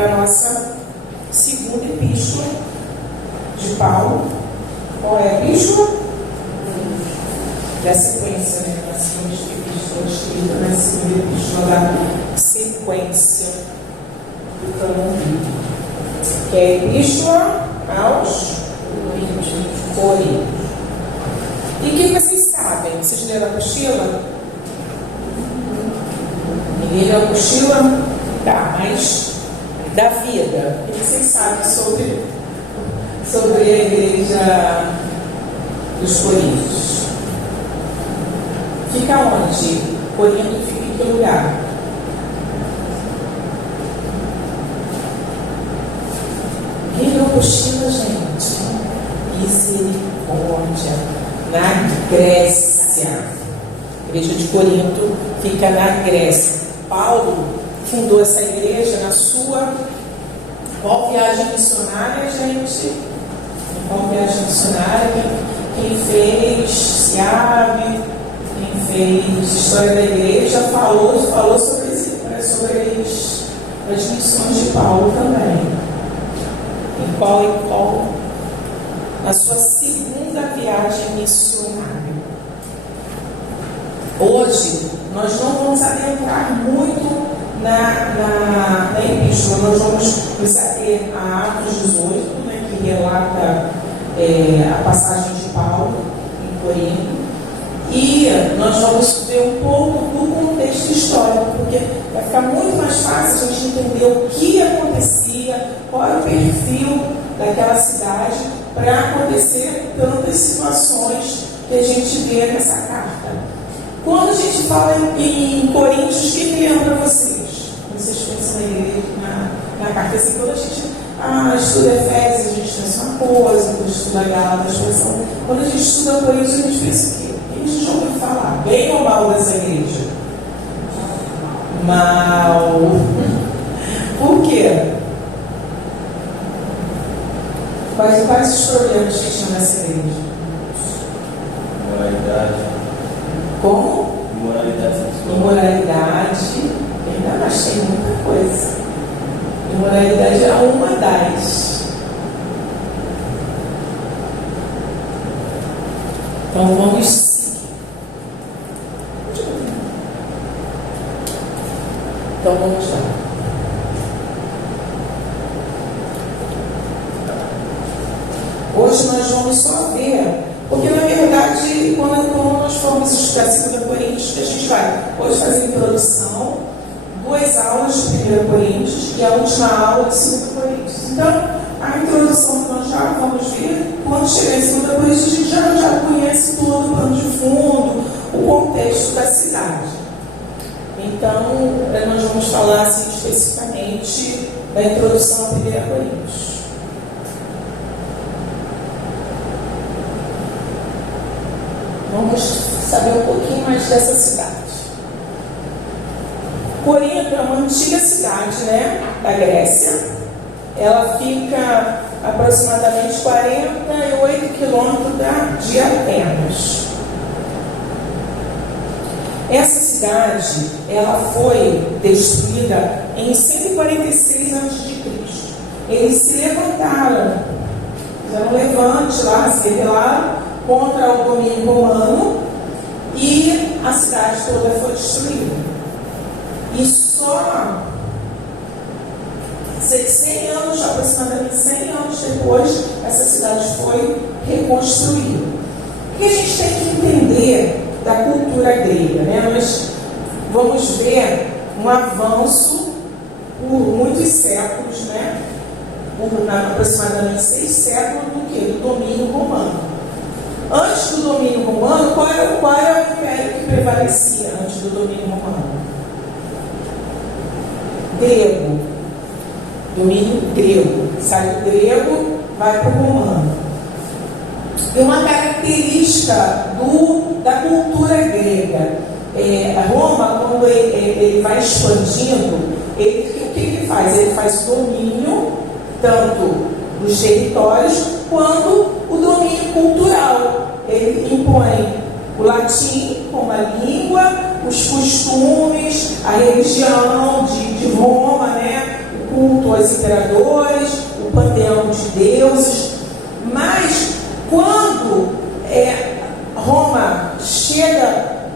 para a nossa segunda epístola de Paulo. Qual é a epístola? Da sequência, né? Da segunda epístola escrita na segunda epístola da sequência do cânon bíblico, que é a epístola aos Coríntios. E o que vocês sabem? Vocês leram a apostila? Ninguém leu a apostila? Tá, mas da vida. O que vocês sabem sobre a igreja dos Coríntios? Fica onde? Corinto fica em que lugar? Quem leu a apostila, gente? Misericórdia. Na Grécia. A igreja de Corinto fica na Grécia. Paulo fundou essa igreja na sua... Qual viagem missionária, gente? Qual viagem missionária? Quem fez SIAB, quem fez História da Igreja, falou sobre as missões de Paulo também. Em qual? Na sua segunda viagem missionária. Hoje, nós não vamos adentrar muito na epístola. Nós vamos começar a ter a Atos 18, né, que relata a passagem de Paulo em Corinto. E nós vamos ver um pouco do contexto histórico, porque vai ficar muito mais fácil a gente entender o que acontecia, qual era o perfil daquela cidade, para acontecer tantas situações que a gente vê nessa carta. Quando a gente fala em Coríntios, o que lembra vocês? Vocês pensam na igreja, na carta, assim, quando a gente estuda Efésios, a gente pensa uma coisa, quando estuda Gálatas, quando a gente estuda Coríntios, a gente pensa o quê? O que a gente já ouviu falar? Bem ou mal dessa igreja? Mal. Por quê? Quais os problemas que tinha nessa igreja? Moralidade. Como? Imoralidade sexual. Imoralidade. Ainda mais tem muita coisa. Imoralidade é uma das. Então vamos seguir. Então vamos lá. Hoje nós vamos só ver, porque na verdade, quando nós formos estudar 2 Coríntios, que a gente vai hoje fazer a introdução, 2 aulas de 1 Coríntios e a última aula de 2 Coríntios. Então, a introdução que nós já vamos ver, quando chegar em 2 Coríntios, a gente já conhece todo o plano de fundo, o contexto da cidade. Então, nós vamos falar assim, especificamente da introdução a 1 Coríntios. Vamos saber um pouquinho mais dessa cidade. Corinto é uma antiga cidade, né, da Grécia. Ela fica aproximadamente 48 quilômetros de Atenas. Essa cidade, ela foi destruída em 146 a.C. Eles se levantaram, fizeram um levante lá, se rebelaram contra o domínio romano e a cidade toda foi destruída. E só 100 anos, aproximadamente 100 anos depois, essa cidade foi reconstruída. O que a gente tem que entender da cultura grega, né? Nós vamos ver um avanço por muitos séculos, né? Aproximadamente 6 séculos do domínio romano. Antes do domínio romano, qual era o império que prevalecia antes do domínio romano? Grego. Domínio grego. Sai do grego, vai para o romano. E uma característica da cultura grega. Roma, quando ele vai expandindo, o que ele faz? Ele faz o domínio, tanto dos territórios, quanto o domínio cultural. Ele impõe o latim como a língua, os costumes, a religião de Roma, né? O culto aos imperadores, o panteão de deuses. Mas quando Roma chega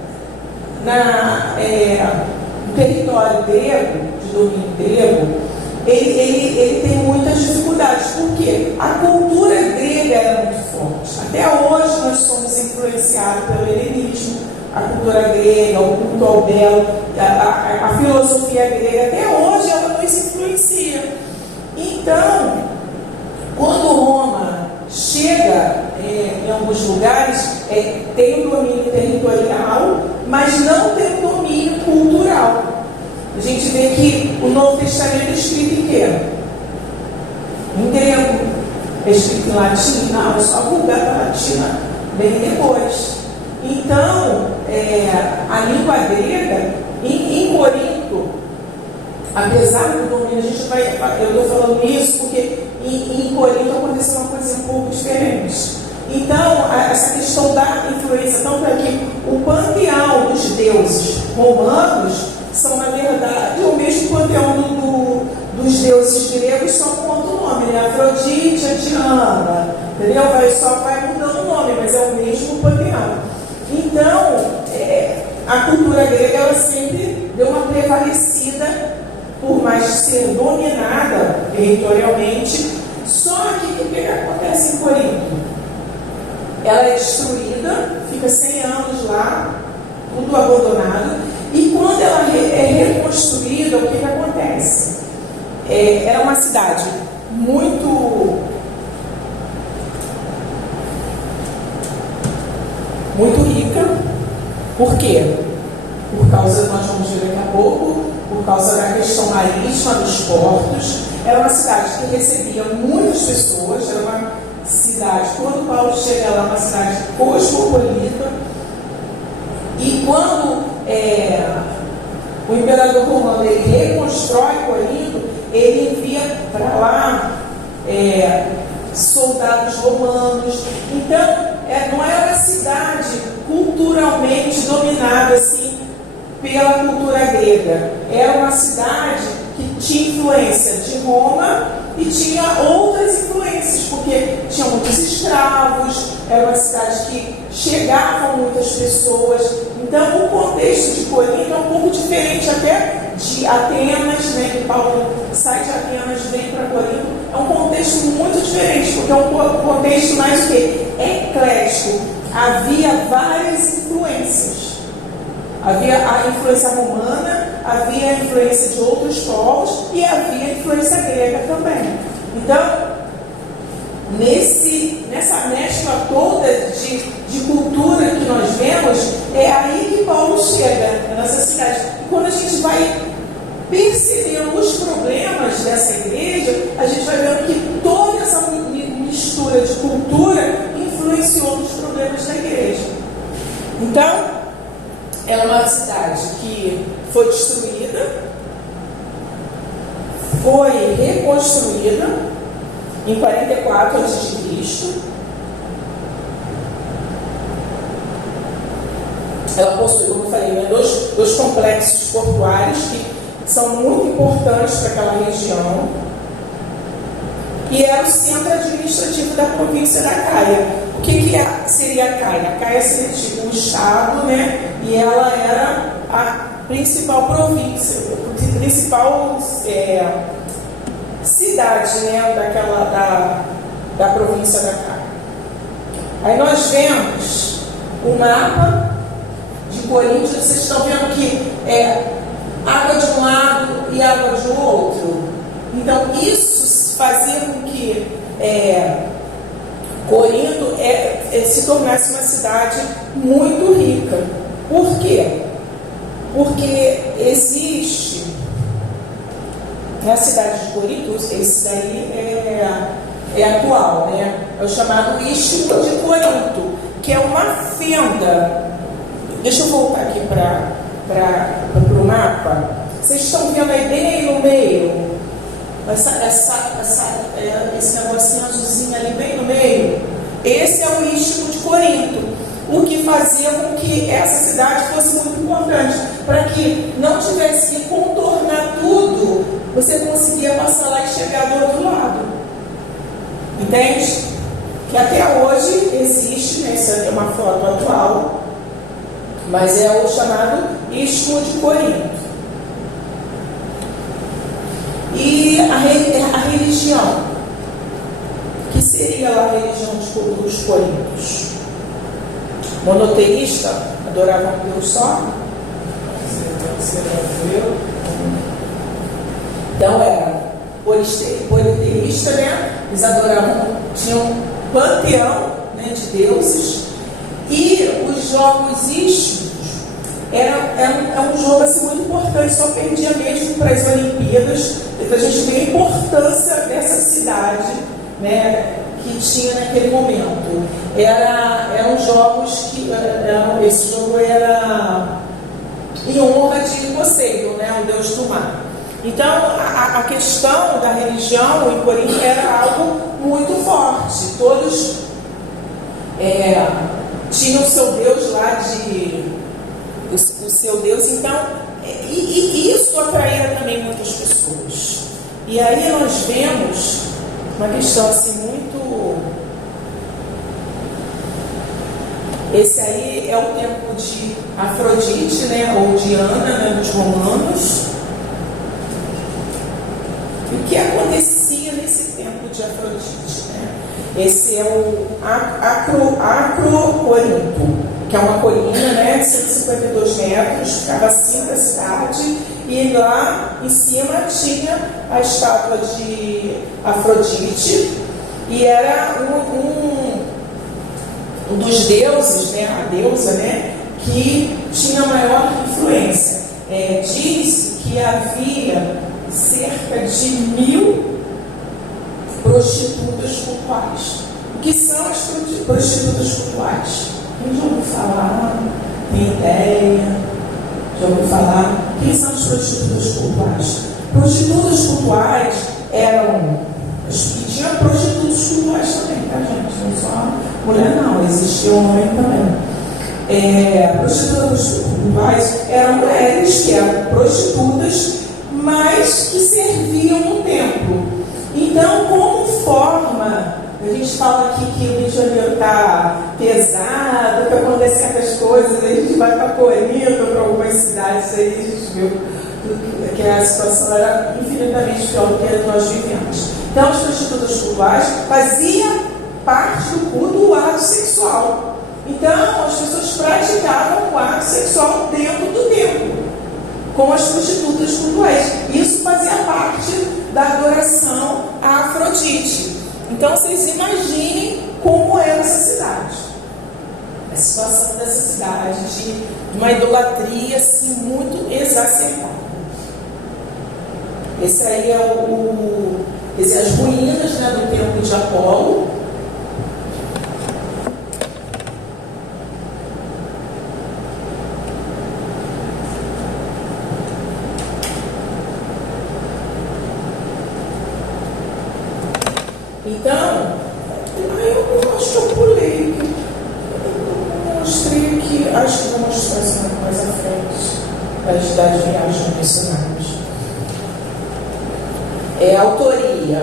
no território grego, de domínio grego, ele tem muitas dificuldades, porque a cultura grega era muito forte. Até hoje nós somos influenciados pelo helenismo, a cultura grega, o culto ao belo, a filosofia grega, até hoje ela nos influencia. Então, quando Roma chega em alguns lugares, tem um domínio territorial, mas não tem um domínio cultural. A gente vê que o Novo Testamento é escrito em quê? Em grego. É escrito em latim? Não, só a Vulgata Latina vem depois. Então, a língua grega, em Corinto, apesar do domínio, eu estou falando isso porque em Corinto aconteceu uma coisa um pouco diferente. Então, essa questão da influência, tanto é que o panteão dos deuses romanos são, na verdade, o mesmo panteão dos deuses gregos, só com outro nome, né? Afrodite, a Diana, entendeu? Só vai mudando o nome, mas é o mesmo panteão. Então, a cultura grega, ela sempre deu uma prevalecida, por mais ser dominada territorialmente. Só que o que acontece em Corinto? Ela é destruída, fica 100 anos lá, tudo abandonado, e quando ela é reconstruída, o que acontece? Era uma cidade muito rica. Por quê? Por causa, nós vamos ver daqui a pouco, por causa da questão marítima dos portos. Era uma cidade que recebia muitas pessoas, era uma cidade, quando Paulo chega lá, uma cidade cosmopolita. E quando o imperador romano ele reconstrói Corinto, ele envia para lá soldados romanos. Então, não era uma cidade culturalmente dominada assim pela cultura grega. Era uma cidade que tinha influência de Roma e tinha outras influências, porque tinha muitos escravos, era uma cidade que chegavam muitas pessoas. Então, o contexto de Corinto é um pouco diferente até de Atenas, né? Que Paulo sai de Atenas e vem para Corinto. É um contexto muito diferente, porque é um contexto mais o quê? Eclético. Havia várias influências. Havia a influência romana, havia a influência de outros povos e havia a influência grega também. Então, nessa mescla toda de cultura que nós vemos, é aí que Paulo chega, nessa cidade. E quando a gente vai percebendo os problemas dessa igreja, a gente vai vendo que toda essa mistura de cultura influenciou nos problemas da igreja. Então, é uma cidade que foi destruída, foi reconstruída em 44 a.C. Ela possui, como eu falei, dois complexos portuários que são muito importantes para aquela região. E era o centro administrativo da província da Caia. O que seria a Caia? A Caia seria tipo um estado, né? E ela era a principal província, a principal cidade, né? Da província da Caia. Aí nós vemos o mapa de Corinto. Vocês estão vendo que água de um lado e água de outro. Então isso fazia com que Corinto se tornasse uma cidade muito rica. Por quê? Porque existe na cidade de Corinto, esse daí é atual, né? É o chamado Istmo de Corinto, que é uma fenda. Deixa eu voltar aqui para o mapa. Vocês estão vendo aí bem no meio? Esse negocinho azulzinho ali bem no meio, esse é o Istmo de Corinto, o que fazia com que essa cidade fosse muito importante, para que não tivesse que contornar tudo você conseguia passar lá e chegar do outro lado. Entende? Que até hoje existe, né? Essa é uma foto atual, mas é o chamado Istmo de Corinto. E a religião, que seria lá a religião dos coríntios? Monoteísta, adoravam a Deus só? Então era politeísta, né? Eles adoravam, tinham um panteão, né, de deuses. E os jogos istmos é um jogo assim, muito importante, só perdia mesmo para as Olimpíadas. Então a gente vê a importância dessa cidade, né, que tinha naquele momento. Eram jogos que esse jogo era em honra de Poseidon, né, o deus do mar. Então a questão da religião em Corinto era algo muito forte. Todos tinham o seu deus lá, o seu deus. Então e isso atraía também muitas pessoas. E aí nós vemos uma questão assim muito... Esse aí é o templo de Afrodite, né, ou Diana, né, dos romanos. E o que acontecia nesse templo de Afrodite? Né? Esse é o Acrocorinto, que é uma colina, né, de 152 metros, ficava acima da cidade, e lá em cima tinha a estátua de Afrodite, e era um dos deuses, né, a deusa, né, que tinha maior influência. Diz que havia cerca de 1000 prostitutas cultuais. O que são as prostitutas cultuais? Quem já ouviu falar? Tem ideia? Já ouviu falar? Quem são as prostitutas cultuais? Prostitutas cultuais eram... E tinha prostitutos cultuais também, tá, gente? Não só mulher, não. Existia homem também. Prostitutas cultuais eram mulheres que eram prostitutas, mas que serviam no templo. Então, como forma... A gente fala aqui que o Rio de Janeiro está pesado, que acontecem certas coisas, a gente vai para Corinto, para algumas cidades aí, a gente viu que a situação era infinitamente pior do que nós vivemos. Então, as prostitutas cultuais faziam parte do culto do ato sexual. Então, as pessoas praticavam o ato sexual dentro do templo, com as prostitutas cultuais. Isso fazia parte da adoração a Afrodite. Então, vocês imaginem como era essa cidade. A situação dessa cidade de uma idolatria assim, muito exacerbada. Esse aí é as ruínas, né, do templo de Apolo. Então, eu acho que eu pulei. Eu mostrei aqui, acho que vou mostrar isso mais à frente, para das viagens missionárias. Autoria.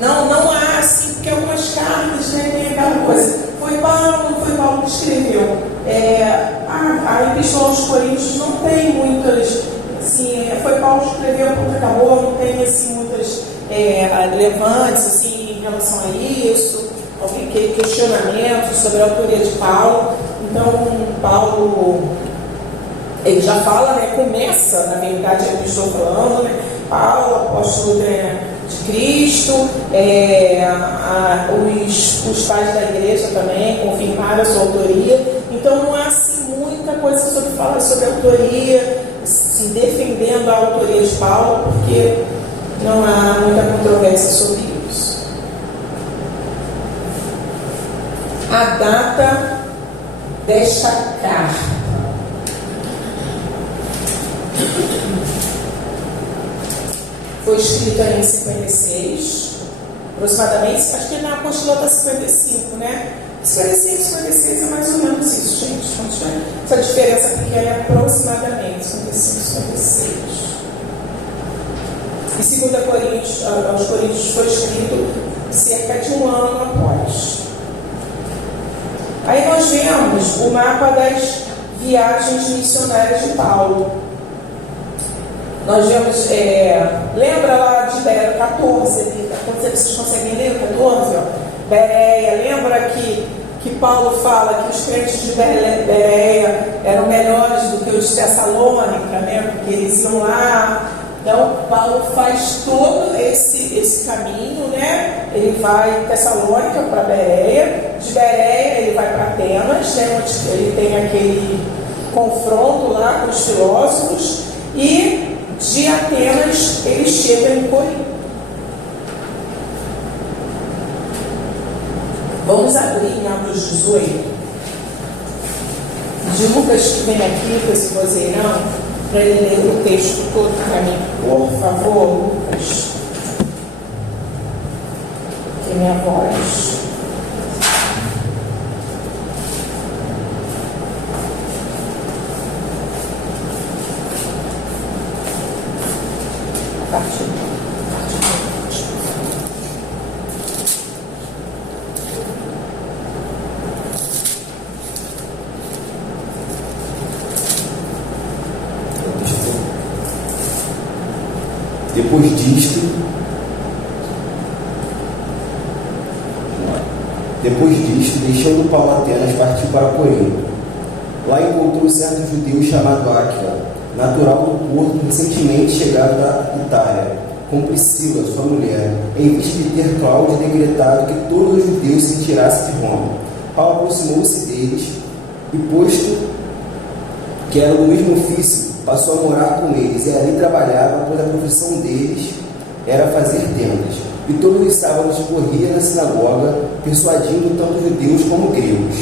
Não há assim, porque algumas cartas, né, tem aquela coisa. Foi Paulo que escreveu. A Epístola aos Coríntios não tem muitas, assim, foi Paulo que escreveu, ponto, acabou, não tem assim muitas levantes assim, em relação a isso, alguém questionamento sobre a autoria de Paulo. Então, Paulo, ele já fala, né, começa, na verdade, a Epístola falando, né, Paulo, apóstolo de Cristo, os pais da igreja também confirmaram a sua autoria. Então, não há assim muita coisa sobre falar sobre a autoria, assim, defendendo a autoria de Paulo, porque não há muita controvérsia sobre isso. A data desta carta. Foi escrita em 56, aproximadamente, acho que na apostila está 55, né? 55, 56 é mais ou menos isso, gente. Essa diferença pequena é aproximadamente 55, 56. E 2 Coríntios, aos Coríntios foi escrito cerca de um ano após. Aí nós vemos o mapa das viagens missionárias de Paulo. Nós vemos, lembra lá de 14, vocês conseguem ler o 14? Ó? Bereia, lembra que Paulo fala que os crentes de Bereia eram melhores do que os de Tessalônica, né? Porque eles iam lá. Então, Paulo faz todo esse caminho, né? Ele vai de Tessalônica para Bereia, de Bereia ele vai para Atenas, né? Onde ele tem aquele confronto lá com os filósofos, e de Atenas ele chega em Corinto. Vamos abrir em Atos 18, de Lucas, que vem aqui com esse vozeirão, para ele ler o texto todo para mim, por favor, Lucas. Que é minha voz. A partir Depois disto, deixando Paulo Atenas, partiu para Corinto. Lá encontrou certo judeu chamado Áquila, natural do Porto, recentemente chegado da Itália, com Priscila, sua mulher, em vista de ter Cláudio decretado que todos os judeus se retirassem de Roma. Paulo aproximou-se deles e, posto que era do mesmo ofício, passou a morar com eles e ali trabalhava, pois a profissão deles era fazer tendas. E todos os sábados corria na sinagoga, persuadindo tanto judeus como gregos.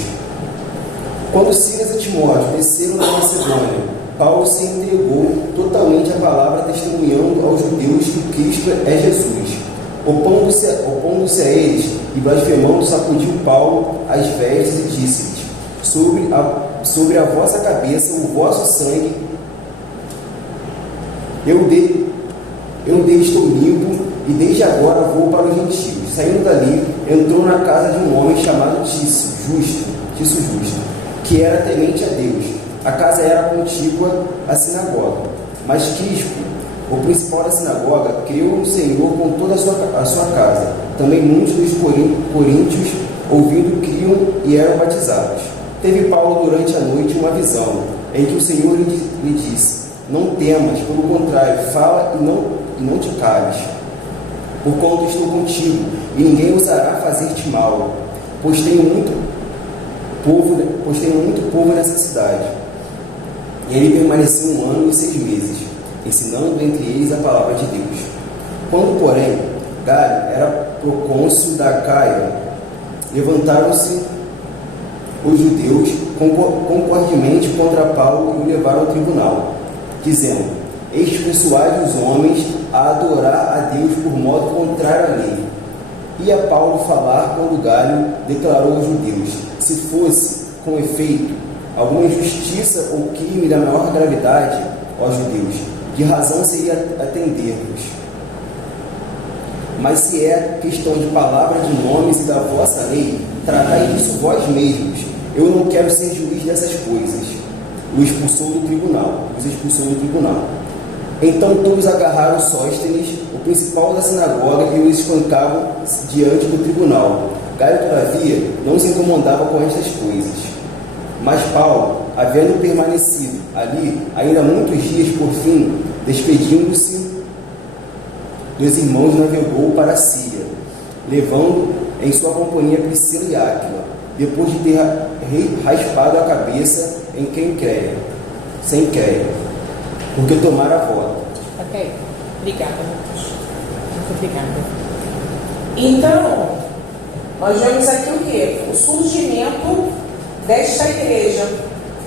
Quando Silas e Timóteo desceram da Macedônia, Paulo se entregou totalmente à palavra, testemunhando aos judeus que Cristo é Jesus. Opondo-se a eles e blasfemando, sacudiu Paulo as vestes e disse-lhes: sobre a vossa cabeça o vosso sangue, eu dei estou limpo, e desde agora vou para os gentios. Saindo dali, entrou na casa de um homem chamado Tício Justo, que era temente a Deus. A casa era contígua à sinagoga. Mas Crispo, o principal da sinagoga, creu no Senhor com toda a sua casa. Também muitos dos coríntios, ouvindo, criam e eram batizados. Teve Paulo durante a noite uma visão, em que o Senhor lhe disse: não temas, pelo contrário, fala e não te cales, porquanto estou contigo, e ninguém ousará fazer-te mal, pois tenho muito povo nessa cidade. E ele permaneceu 1 ano e 6 meses, ensinando entre eles a palavra de Deus. Quando, porém, Galho era procônsul da Acaia, levantaram-se os judeus concordemente contra Paulo e o levaram ao tribunal, dizendo: este persuade os homens a adorar a Deus por modo contrário à lei. Ia Paulo falar quando Galho declarou aos judeus: se fosse, com efeito, alguma injustiça ou crime da maior gravidade, ó judeus, de razão seria atender-vos. Mas se é questão de palavra, de nomes e da vossa lei, tratai isso vós mesmos. Eu não quero ser juiz dessas coisas. Os expulsou do tribunal. Então todos agarraram Sóstenes, o principal da sinagoga, e os espancavam diante do tribunal. Galho, todavia, não se incomodava com estas coisas. Mas Paulo, havendo permanecido ali ainda muitos dias, por fim, despedindo-se dos irmãos, navegou para a Síria, levando em sua companhia Priscila e Áquila, depois de ter raspado a cabeça em sem Creia, porque tomara a voto. Ok, obrigada, Lucas. Muito obrigada. Então, nós vemos aqui o quê? O surgimento desta igreja.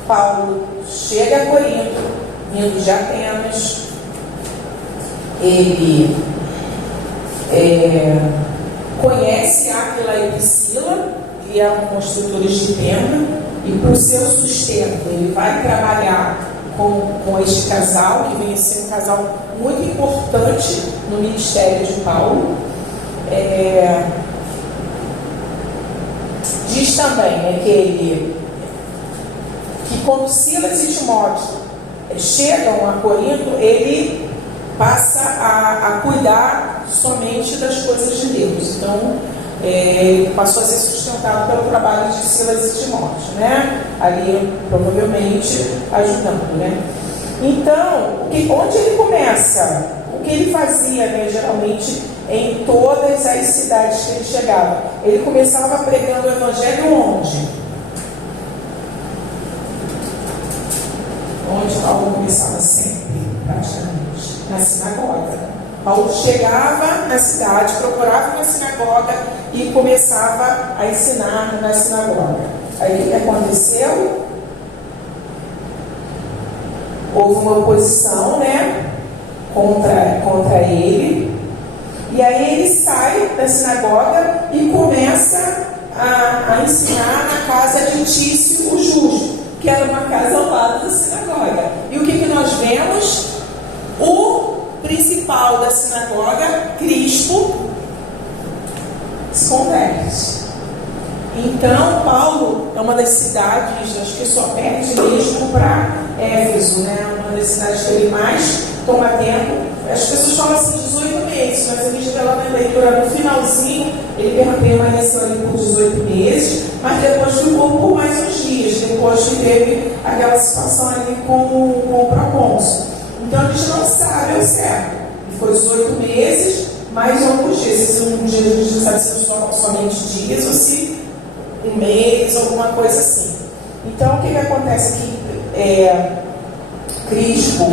Paulo chega a Corinto, vindo de Atenas. Ele conhece Áquila e Priscila, que eram construtores de tenda, e para o seu sustento ele vai trabalhar com este casal, que vem a ser um casal muito importante no ministério de Paulo. Diz também que quando Silas e Timóteo chegam a Corinto, ele passa a cuidar somente das coisas de Deus. Então, ele passou a ser sustentado pelo trabalho de Silas e Timóteo, né? Ali, provavelmente, ajudando, né? Então, onde ele começa? O que ele fazia, né, geralmente, em todas as cidades que ele chegava? Ele começava pregando o evangelho onde? Onde Paulo começava sempre, praticamente? Na sinagoga. Paulo chegava na cidade, procurava uma sinagoga e começava a ensinar na sinagoga. Aí o que aconteceu? Houve uma oposição, né, contra ele. E aí ele sai da sinagoga e começa a ensinar na casa de Tício, o justo, que era uma casa ao lado da sinagoga. E o que nós vemos? O principal da sinagoga, Crispo, se converte. Então, Paulo é uma das cidades, acho que só perde mesmo para Éfeso, né? Uma das cidades que ele mais toma tempo. As pessoas falam assim, 18 meses, mas a gente vê lá na leitura, no finalzinho, ele permaneceu ali por 18 meses, mas depois ficou por mais uns dias, depois que teve aquela situação ali com o Procônsul. Então a gente não sabe ao certo. Foi 18 meses, mais alguns dias. Se um dia a gente não sabe se são somente dias ou se um mês, alguma coisa assim. Então o que acontece aqui? Crispo,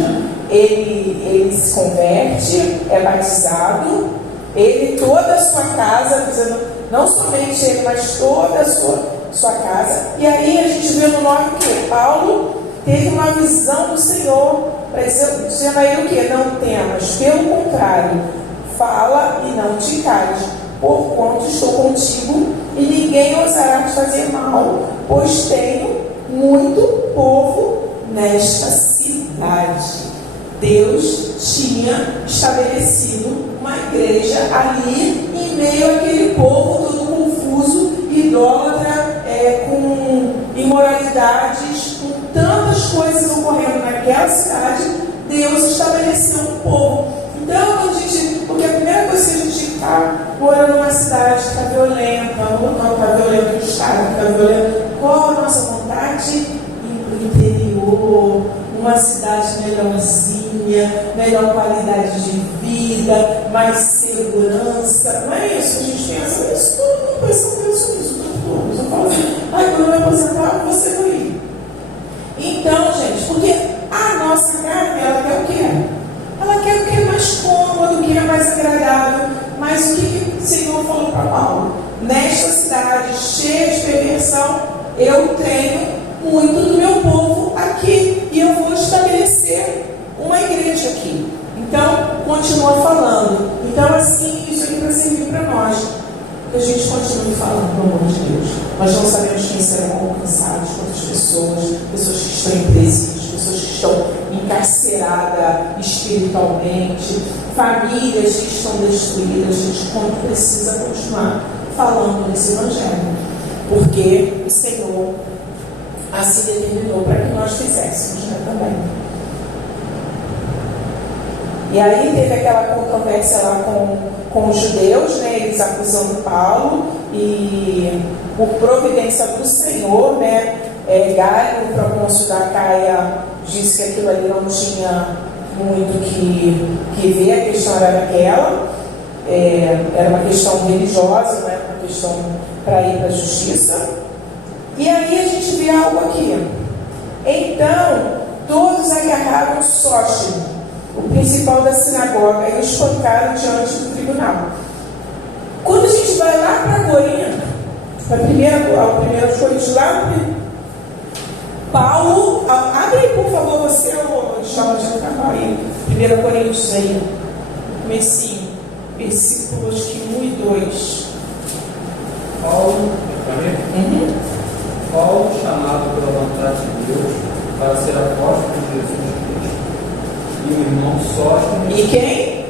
ele se converte, é batizado, ele, toda a sua casa, dizendo, não somente ele, mas toda a sua casa. E aí a gente vê no 9 que Paulo teve uma visão do Senhor, dizendo a ele o que? Não temas, pelo contrário, fala e não te cales, porquanto estou contigo e ninguém ousará te fazer mal, pois tenho muito povo nesta cidade. Deus tinha estabelecido uma igreja ali em meio àquele povo todo confuso, idólatra, com imoralidades, com tantas coisas ocorrendo naquela cidade. Deus estabeleceu um povo. Então, porque a primeira coisa que a gente está morando numa cidade que está violenta, um local que está violento, um estado que está violento, qual a nossa vontade? Ir para o interior, uma cidade melhorzinha, melhor qualidade de vida, mais segurança. Não é isso? A gente pensa isso, todo mundo pensa nisso, todos. Eu falo assim, quando eu me aposentar, você vai ir. Então, gente, porque a nossa carne, ela quer o quê? Ela quer o que é mais cômodo, o que é mais agradável. Mas o que o Senhor falou para Paulo? Nesta cidade cheia de perversão, eu tenho muito do meu povo aqui e eu vou estabelecer uma igreja aqui. Então, continua falando. Então, assim, isso aqui para servir para nós. Que a gente continue falando, pelo amor de Deus. Nós não sabemos quem serão alcançados, quantas pessoas que estão em presídios, pessoas que estão encarceradas espiritualmente, famílias que estão destruídas. A gente precisa continuar falando desse evangelho, porque o Senhor assim determinou para que nós fizéssemos, né, também. E aí teve aquela controvérsia lá com os judeus, né, eles acusando Paulo, e por providência do Senhor, né, Gaio, o procônsul da Caia, disse que aquilo ali não tinha muito que ver, a questão era aquela, era uma questão religiosa, né, uma questão para ir para a justiça. E aí a gente vê algo aqui. Então, todos agarraram Sósteno, o principal da sinagoga, e o espancaram diante do tribunal. Quando a gente vai lá para Corinto, ao primeiro Coríntios, lá Paulo, abre aí por favor você, chama de acabar aí, 1 Coríntios aí, comecinho, versículos 1 e 2. Paulo, Paulo, chamado pela vontade de Deus, para ser apóstolo de Jesus Cristo. E o irmão Sóstenes. E quem?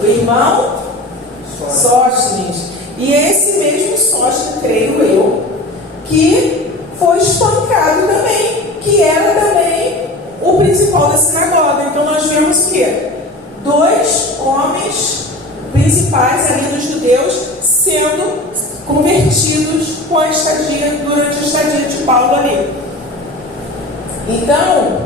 O irmão Sóstenes. E esse mesmo Sóstenes, creio eu, que foi espancado também, que era também o principal da sinagoga. Então nós vemos o quê? Dois homens principais ali dos judeus sendo convertidos com a estadia, durante a estadia de Paulo ali. Então,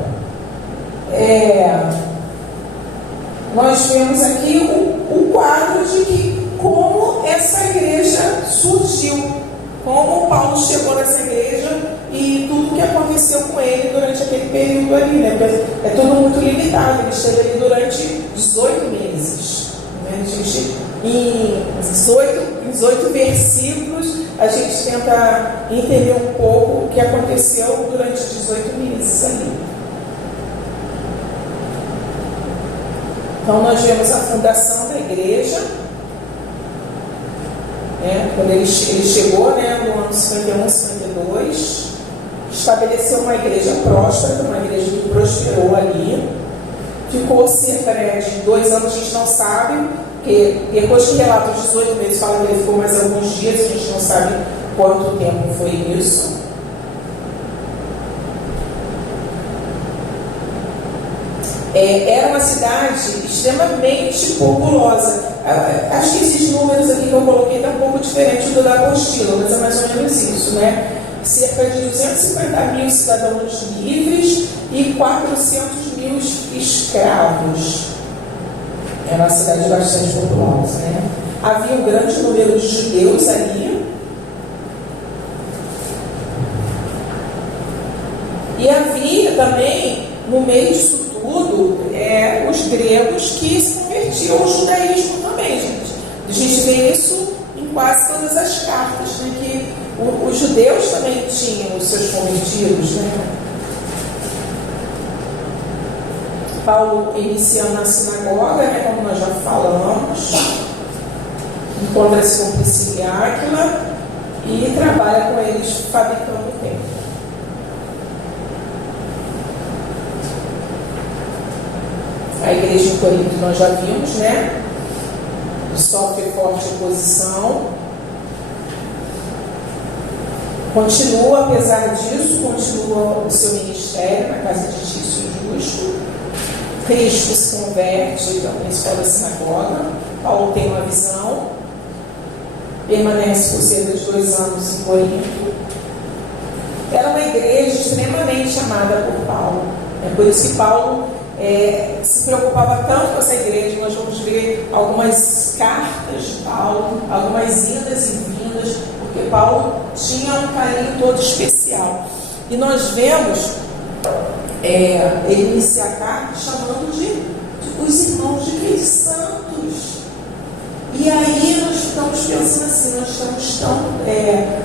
nós vemos aqui o quadro de que como essa igreja surgiu, como Paulo chegou nessa igreja e tudo que aconteceu com ele durante aquele período ali, né? Porque é tudo muito limitado, ele esteve ali durante 18 meses. Né? A gente, em 18 versículos, a gente tenta entender um pouco o que aconteceu durante 18 meses ali. Então nós vemos a fundação da igreja, né? Quando ele chegou, né, no ano 51, 52, estabeleceu uma igreja próspera, uma igreja que prosperou ali, ficou cerca, né, de 2 anos, a gente não sabe, porque depois que relata os 18 meses, fala que ele ficou mais alguns dias, a gente não sabe quanto tempo foi isso. Era uma cidade extremamente populosa. Acho que esses números aqui que eu coloquei estão um pouco diferentes do da apostila, mas é mais ou menos isso, né? Cerca de 250 mil cidadãos livres e 400 mil escravos. Era uma cidade bastante populosa, né? Havia um grande número de judeus ali. E havia também, no meio disso tudo, os gregos que se convertiam ao judaísmo também, gente. A gente vê isso em quase todas as cartas, né, que os judeus também tinham os seus convertidos, né? Paulo iniciando na sinagoga, né, como nós já falamos, encontra-se com Priscila e Áquila e trabalha com eles fabricando o templo. A igreja em Corinto nós já vimos, né? Sofre forte oposição. Continua, apesar disso, continua o seu ministério na casa de Tício Justo. Cristo se converte, então, principal da sinagoga. Paulo tem uma visão. Permanece por cerca de 2 anos em Corinto. Era uma igreja extremamente amada por Paulo. É por isso que Paulo se preocupava tanto com essa igreja. Nós vamos ver algumas cartas de Paulo, algumas idas e vindas, porque Paulo tinha um carinho todo especial. E nós vemos ele iniciar a carta chamando de os irmãos de Cristo santos. E aí nós estamos pensando assim, nós estamos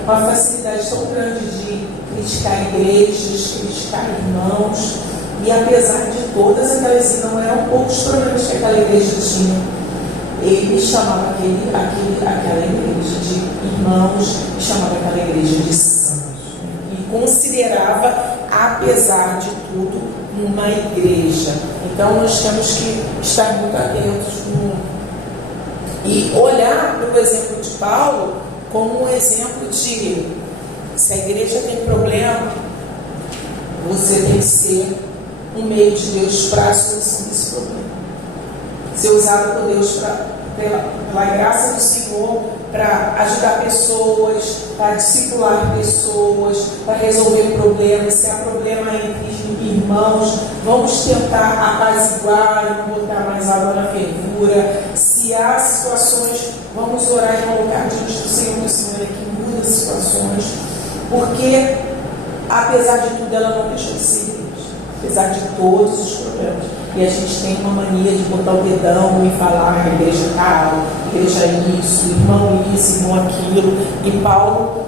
uma facilidade tão grande de criticar igrejas, criticar irmãos. E apesar de todas aquelas, não eram poucos problemas que aquela igreja tinha, ele chamava aquela igreja de irmãos, e chamava aquela igreja de santos. E considerava, apesar de tudo, uma igreja. Então nós temos que estar muito atentos e olhar para o exemplo de Paulo como um exemplo de: se a igreja tem problema, você tem que ser um meio de Deus para a solução desse problema. Ser usado por Deus pela graça do Senhor para ajudar pessoas, para discipular pessoas, para resolver problemas. Se há problema entre irmãos, vamos tentar apaziguar, não botar mais água na fervura. Se há situações, vamos orar e colocar diante do Senhor, que o Senhor é que muda as situações, porque apesar de tudo ela não deixou de ser igreja, apesar de todos os problemas. E a gente tem uma mania de botar o dedão e falar: a igreja tal, igreja isso, irmão isso, irmão aquilo. E Paulo,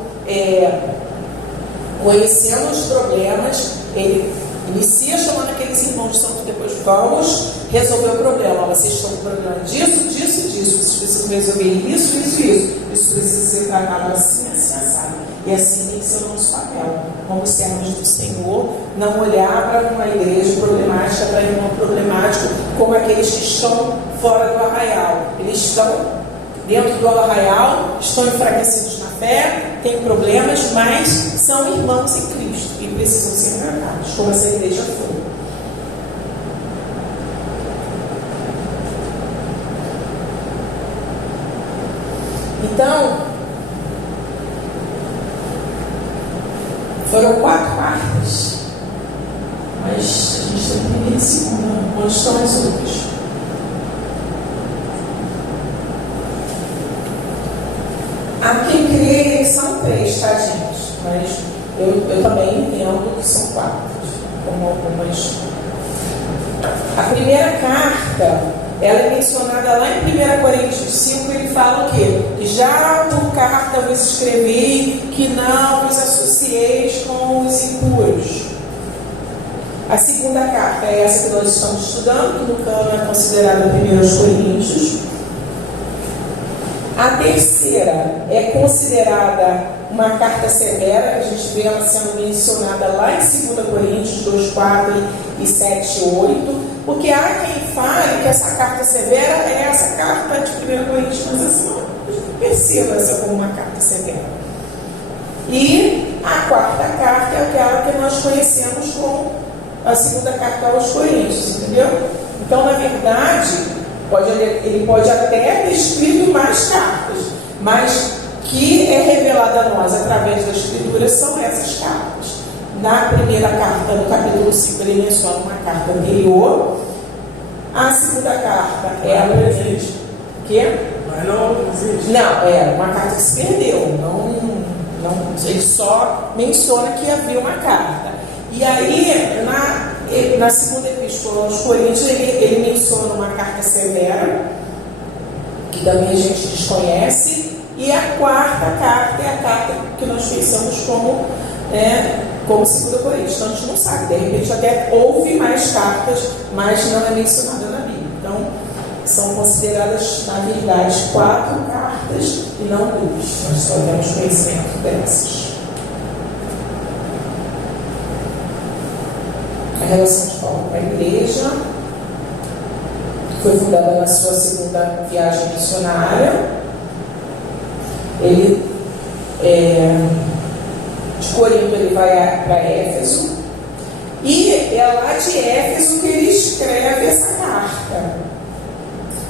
conhecendo os problemas, ele inicia chamando aqueles irmãos de santo, depois vamos resolver o problema. Vocês estão com problema disso, disso, disso, vocês precisam preciso resolver isso, isso e isso. Isso precisa ser tratado assim, assim, assado. E assim tem que ser o nosso papel, como servos do Senhor, não olhar para uma igreja problemática, para irmão problemático, como aqueles que estão fora do arraial. Eles estão dentro do arraial, estão enfraquecidos na fé, têm problemas, mas são irmãos em Cristo e precisam ser tratados, como essa igreja foi. Então, foram 4 cartas, mas a gente tem primeira e segunda. Onde estão as outras? Há quem crê que são 3, tá, gente? Mas eu também entendo que são 4, como algumas. A primeira carta, ela é mencionada lá em 1 Coríntios 5, ele fala o quê? Que já por carta vos escrevi que não vos associeis com os impuros. A segunda carta é essa que nós estamos estudando, que no cano é considerada 1 Coríntios. A terceira é considerada uma carta severa, que a gente vê ela sendo mencionada lá em 2 Coríntios 2, 4 e 7, 8, porque há quem fale que essa carta severa é essa carta de 1 Coríntios, mas assim, eu não percebo essa como uma carta severa. E a quarta carta é aquela que nós conhecemos como a segunda carta aos Coríntios, entendeu? Então, na verdade, ele pode até ter escrito mais cartas, mas que é revelada a nós através da Escritura são essas cartas. Na primeira carta, no capítulo 5, ele menciona uma carta anterior. A segunda carta é a presente. O quê? Mas não existe. Não, é uma carta que se perdeu. Ele só menciona que havia uma carta. E aí, na segunda epístola aos Coríntios, ele menciona uma carta severa, que também a gente desconhece. E a quarta carta é a carta que nós conhecemos como 2 Coríntios. Então a gente não sabe, de repente até houve mais cartas, mas não é mencionada na Bíblia. Então são consideradas, na verdade, 4 cartas e não 2. Nós só temos conhecimento dessas. A relação de Paulo com a igreja foi fundada na sua segunda viagem missionária. Ele, de Corinto, ele vai para Éfeso, e é lá de Éfeso que ele escreve essa carta.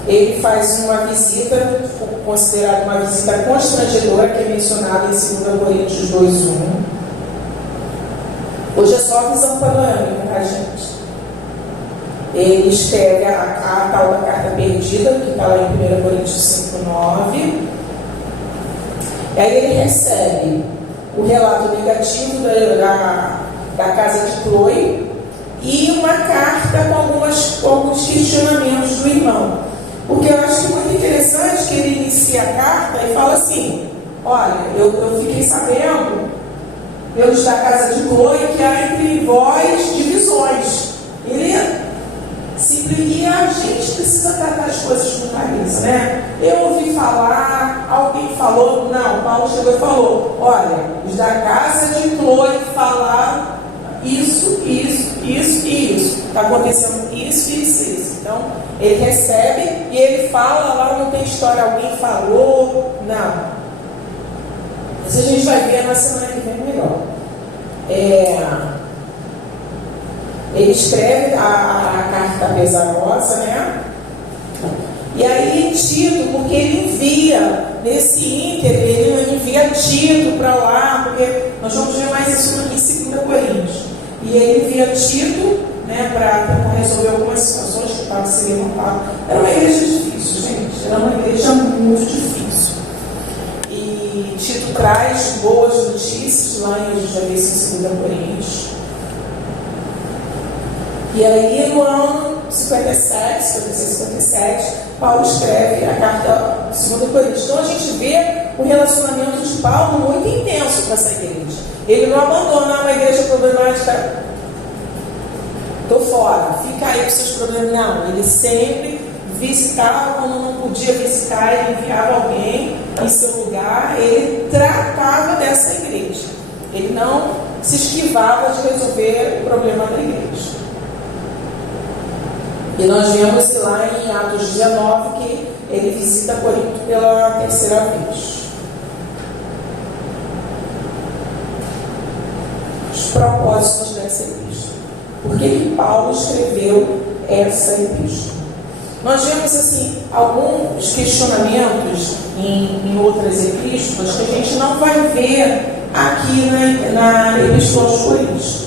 Ele faz uma visita, considerada uma visita constrangedora, que é mencionada em 2 Coríntios 2:1. Hoje é só a visão panorâmica, tá, gente? Ele escreve a tal da carta perdida, que está lá em 1 Coríntios 5:9. E aí ele recebe o relato negativo da casa de Chloe e uma carta com alguns questionamentos do irmão. Porque eu acho muito interessante que ele inicia a carta e fala assim: olha, eu fiquei sabendo, pelos da casa de Chloe, que há entre vós divisões. E a gente precisa tratar as coisas com clareza, né? Eu ouvi falar, alguém falou, não, Paulo chegou e falou: olha, os da casa de Chloe falaram isso, isso, isso e isso. Está acontecendo isso, isso, isso. Então, ele recebe e ele fala lá, não tem história, alguém falou, não. Isso a gente vai ver na semana que vem melhor. Ele escreve a carta pesarosa, né? E aí Tito, porque ele envia, nesse ínterim, ele envia Tito para lá, porque nós vamos ver mais isso aqui em 2 Coríntios. E ele envia Tito, né, para resolver algumas situações que estavam se levantando. Era uma igreja difícil, gente. Era uma igreja muito difícil. E Tito traz boas notícias, lá a gente já vê isso em 2 Coríntios. E aí, no ano 57, 57, Paulo escreve a carta de 2 Coríntios. Então, a gente vê o relacionamento de Paulo muito intenso com essa igreja. Ele não abandona uma igreja problemática, estou fora, fica aí com seus problemas. Não, ele sempre visitava, quando não podia visitar, ele enviava alguém em seu lugar, ele tratava dessa igreja. Ele não se esquivava de resolver o problema da igreja. E nós vemos lá em Atos 19 que ele visita Corinto pela terceira vez. Os propósitos dessa epístola. Por que Paulo escreveu essa epístola? Nós vemos assim alguns questionamentos em outras epístolas que a gente não vai ver aqui na Epístola aos Coríntios.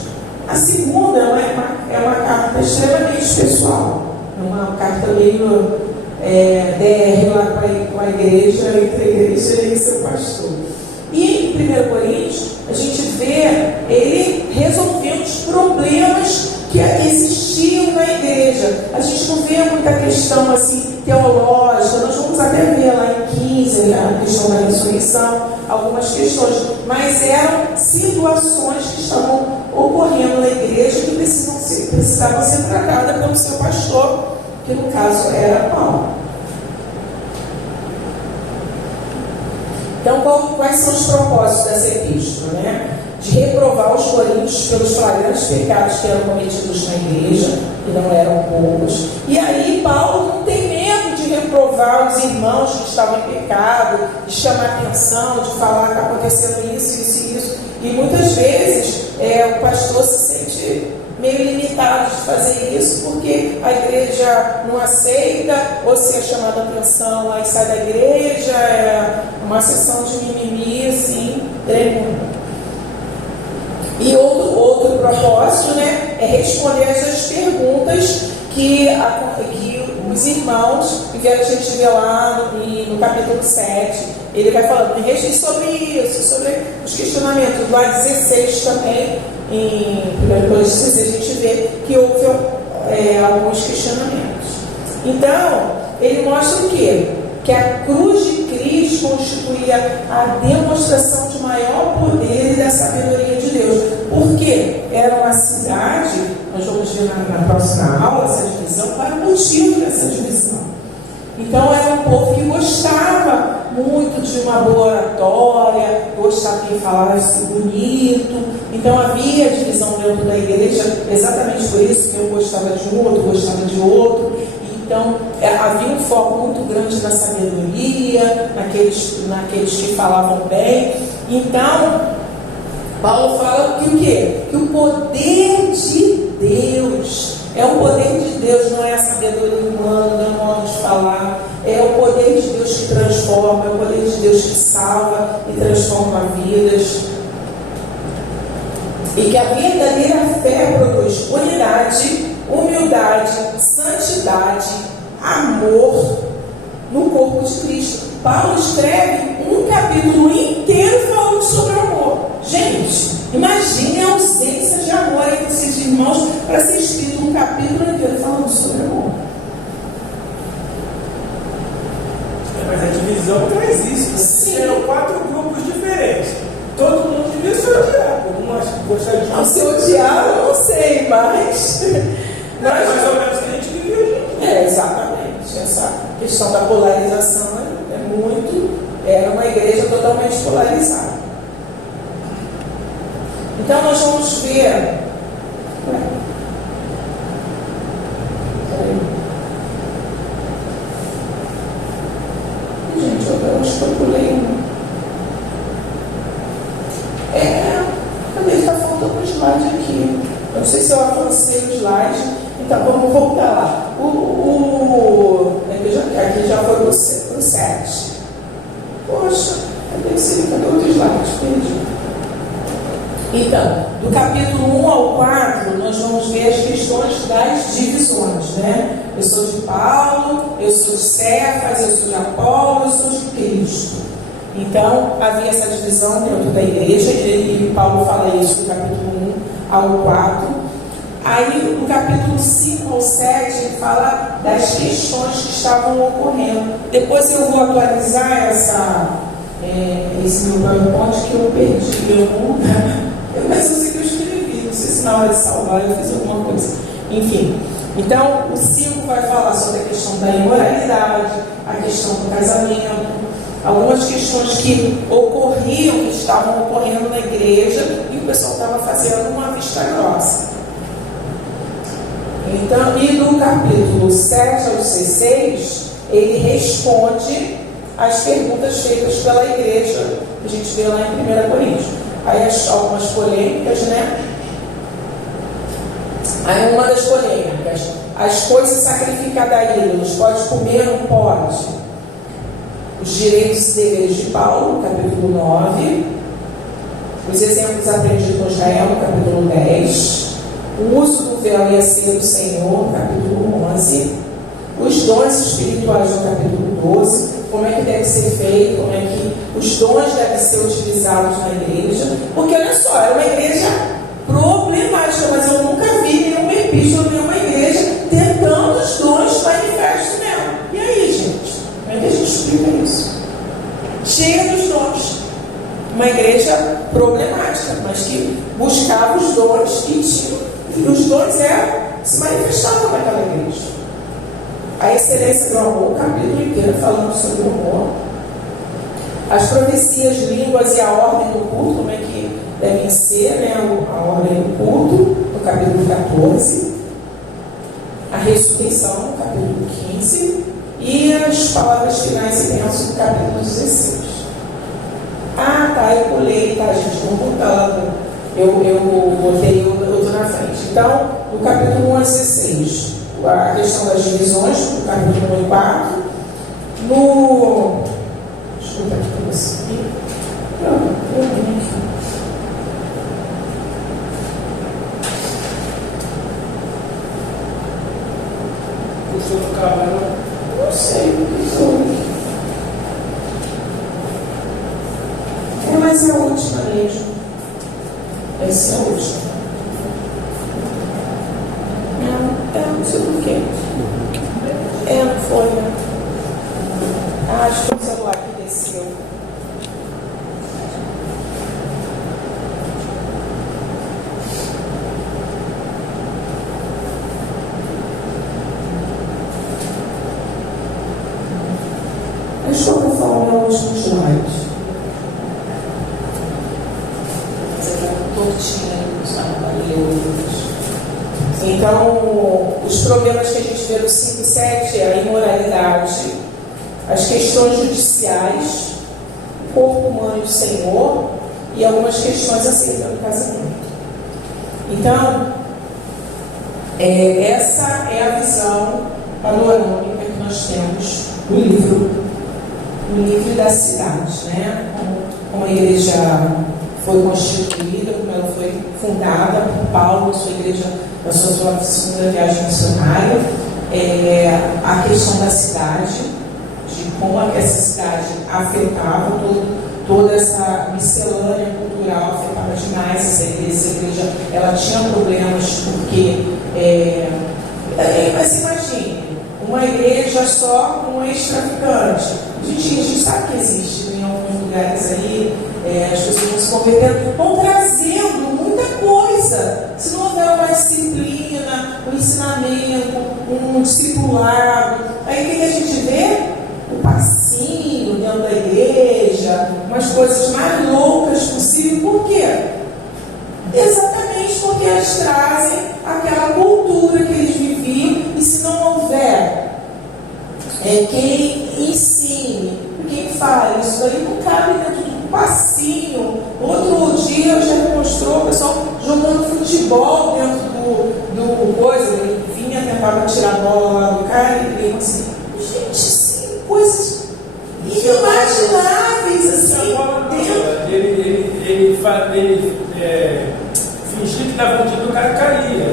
A segunda é uma carta extremamente pessoal, é uma carta meio DR lá com a igreja, entre a igreja e seu pastor. E em 1 Coríntios, a gente vê ele resolvendo os problemas que existiam na igreja. A gente não vê muita questão assim teológica, nós vamos até ver lá em 15 a questão da ressurreição, algumas questões, mas eram situações que estavam ocorrendo na igreja que precisavam ser tratadas pelo seu pastor, que no caso era Paulo. Então, quais são os propósitos dessa epístola, né? De reprovar os coríntios pelos flagrantes pecados que eram cometidos na igreja, e não eram poucos. E aí Paulo não tem medo de reprovar os irmãos que estavam em pecado, de chamar atenção, de falar que está acontecendo isso, isso e isso. E muitas vezes o pastor se sente meio limitado de fazer isso, porque a igreja não aceita, ou se é chamada atenção, aí sai da igreja, é uma sessão de mimimi, assim, tremendo. E outro propósito, né, é responder às perguntas que os irmãos, que a gente vê lá no capítulo 7, ele vai falando sobre isso, sobre os questionamentos. Lá 16 também, em 1 Coríntios 16, a gente vê que houve alguns questionamentos. Então, ele mostra o quê? Que a cruz de Cristo constituía a demonstração de maior poder e da sabedoria de Deus. Porque era uma cidade, nós vamos ver na próxima aula essa divisão, para o motivo dessa divisão. Então era um povo que gostava muito de uma boa oratória, gostava que falasse bonito. Então havia divisão dentro da igreja, exatamente por isso que um gostava de um, outro gostava de outro. Então, havia um foco muito grande na sabedoria, naqueles que falavam bem. Então, Paulo fala que o quê? Que o poder de Deus, é o poder de Deus, não é a sabedoria humana, não é o modo de falar, é o poder de Deus que transforma, é o poder de Deus que salva e transforma vidas. E que a verdadeira fé produz unidade, humildade, santidade, amor no corpo de Cristo. Paulo escreve um capítulo inteiro falando sobre o amor. Gente, imagine a ausência de amor entre esses irmãos para ser escrito um capítulo inteiro falando sobre amor. Mas a divisão traz isso. Sim. Eram 4 grupos diferentes. Todo mundo devia se odiar. Algumas gostaram de... Não se odiar, eu não sei, mas... mais ou menos que a gente viveu junto. Exatamente. Essa questão da polarização era uma igreja totalmente polarizada. Então nós vamos ver. Gente, eu acho que eu pulei um. Cadê? Está faltando um slide aqui. Eu não sei se eu avancei o slide. Então vamos voltar lá. Aqui já foi pro 7. Poxa, cadê o outro slide? Perdi. Então, do capítulo 1 ao 4, nós vamos ver as questões das divisões, né? Eu sou de Paulo, eu sou de Cefas, eu sou de Apolo, eu sou de Cristo. Então, havia essa divisão dentro da igreja, e Paulo fala isso do capítulo 1 ao 4. Aí, no capítulo 5 ao 7, ele fala das questões que estavam ocorrendo. Depois eu vou atualizar esse meu PowerPoint que eu perdi em algum lugar. Mas eu sei que eu escrevi, não sei se na hora de salvar eu fiz alguma coisa. Enfim, Então, o 5 vai falar sobre a questão da imoralidade, a questão do casamento, algumas questões que ocorriam, que estavam ocorrendo na igreja e o pessoal estava fazendo uma vista grossa. Então, e do capítulo 7 ao 16, ele responde às perguntas feitas pela igreja, que a gente vê lá em 1 Coríntios. Aí algumas polêmicas, né? Aí uma das polêmicas, as coisas sacrificadas a ídolos, pode comer ou não pode? Os direitos e deveres de Paulo, capítulo 9. Os exemplos aprendidos com Israel, capítulo 10. O uso do véu e a ceia do Senhor, capítulo 11. Os dons espirituais, no capítulo 12. Como é que deve ser feito, como é que os dons devem ser utilizados na igreja. Porque olha só, era uma igreja problemática, mas eu nunca vi nenhuma epístola, nenhuma igreja ter tantos dons manifestos nela. E aí, gente? Como é que a gente explica isso? Cheia dos dons. Uma igreja problemática, mas que buscava os dons e os dons se manifestavam naquela igreja. A excelência do amor, o capítulo inteiro falando sobre o amor. As profecias, línguas e a ordem do culto, como é que devem ser, né? A ordem do culto, no capítulo 14. A ressurreição, no capítulo 15. E as palavras finais e bênçãos, no capítulo 16. Ah, tá, eu pulei, tá, gente, vamos voltando. Eu botei outro na frente. Então, no capítulo 1 a 16, a questão das divisões, no capítulo 1 e 4. Deixa eu botar aqui para você. Puxou do carro, não sei o que foi. Mas é a última mesmo. Essa é a última. Não sei porquê. Não foi. Acho que o celular que desceu. Deixa eu falar o meu último slide. Então, os problemas que a gente vê no 5 e 7 é a imoralidade, as questões judiciais, o corpo humano e o Senhor, e algumas questões acerca do casamento. Então, essa é a visão panorâmica que nós temos do livro da cidade, né? Como a igreja foi constituída, como ela foi fundada por Paulo, sua igreja, na sua segunda viagem missionária, a questão da cidade, de como essa cidade afetava toda essa miscelânea cultural, afetava demais essa igreja, ela tinha problemas porque, mas imagine, uma igreja só com um ex-traficante. A gente sabe que existe em alguns lugares aí, as pessoas vão se convertendo, vão trazendo muita coisa. Se não houver uma disciplina, um ensinamento, um discipulado, aí o que a gente vê? O passinho dentro da igreja, umas coisas mais loucas possível. Por quê? Exatamente porque elas trazem aquela cultura que eles viviam, e se não houver quem ensine, quem fale, isso daí não cabe dentro do passinho. Outro dia eu já mostrou o pessoal jogando futebol dentro do coisa, ele vinha, tentava tirar a bola lá do cara e ele assim, gente, sim, coisas inimagináveis assim, dentro. Ele fingia que estava fugindo, o cara caía.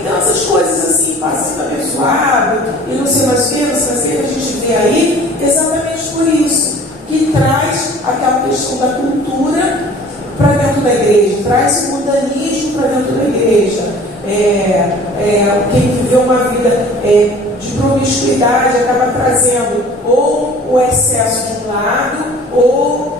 Então essas coisas assim, passando abençoado, e não sei mais o que, a gente vê aí, exatamente por isso, que traz aquela questão da cultura para dentro da igreja, traz o mundanismo para dentro da igreja. Quem viveu uma vida de promiscuidade acaba trazendo ou o excesso de um lado ou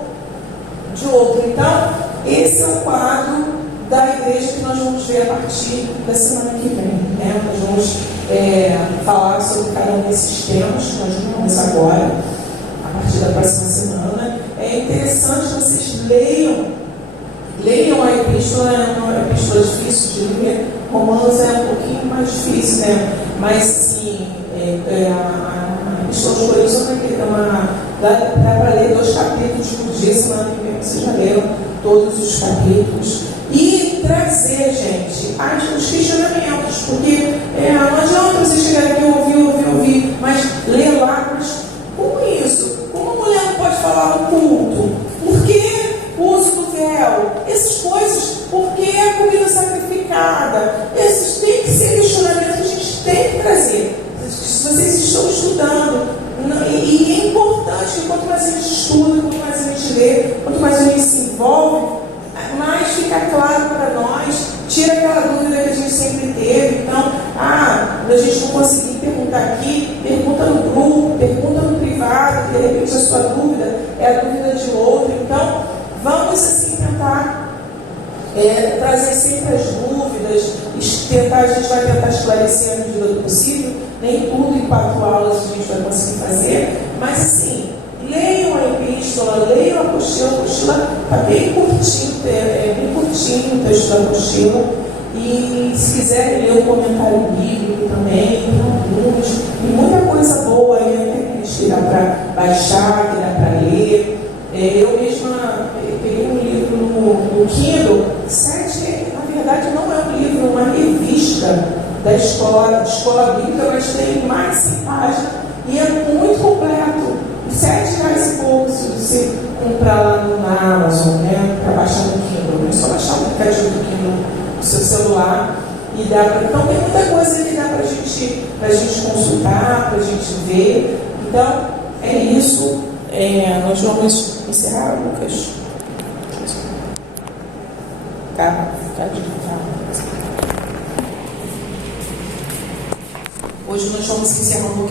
de outro. Então, esse é o quadro da igreja que nós vamos ver a partir da semana que vem. né? Nós vamos falar sobre cada um desses temas que nós vamos agora, a partir da próxima semana. É interessante que vocês leiam a epístola, é uma epístola difícil de ler. Romanos é um pouquinho mais difícil, né? Mas, assim, a epístola de Coríntios dá para ler 2 capítulos por dia, semana que vem vocês já leram todos os capítulos. E trazer, gente, os questionamentos, porque não adianta você chegar aqui e ouvir, mas ler lá, mas como isso? Como a mulher não pode falar no culto? Por que o uso do véu? Essas coisas, por que a comida sacrificada? Esses tem que ser questionamentos que a gente tem que trazer. Se vocês estão estudando, e é importante que quanto mais a gente estuda, quanto mais a gente lê, quanto mais a gente se envolve, mais fica claro para nós, tira aquela dúvida que a gente sempre teve. Então, quando a gente não conseguir perguntar aqui, pergunta no grupo, pergunta no privado, de repente a sua dúvida é a dúvida de outro. Então, vamos assim tentar trazer sempre as dúvidas, a gente vai tentar esclarecer à medida do possível, nem tudo em 4 aulas a gente vai conseguir fazer, mas assim, leiam a epístola, leiam a apostila está bem curtinho, bem curtinho o texto da apostila, e se quiserem ler o comentário bíblico também, tem alguns, e muita coisa boa aí na internet que dá para baixar, que dá para ler. Eu mesma peguei um livro no Kindle, 7, na verdade não é um livro, é uma revista da escola bíblica, mas tem mais de 100 páginas e é muito completo. R$7 e pouco se você comprar lá na Amazon, né, para baixar no Kindle. É só baixar o aplicativo do Kindle no seu celular e dá para. Então tem muita coisa que dá para a gente consultar, para a gente ver. Então é isso. Nós vamos encerrar, Lucas. Hoje nós vamos encerrar um pouquinho.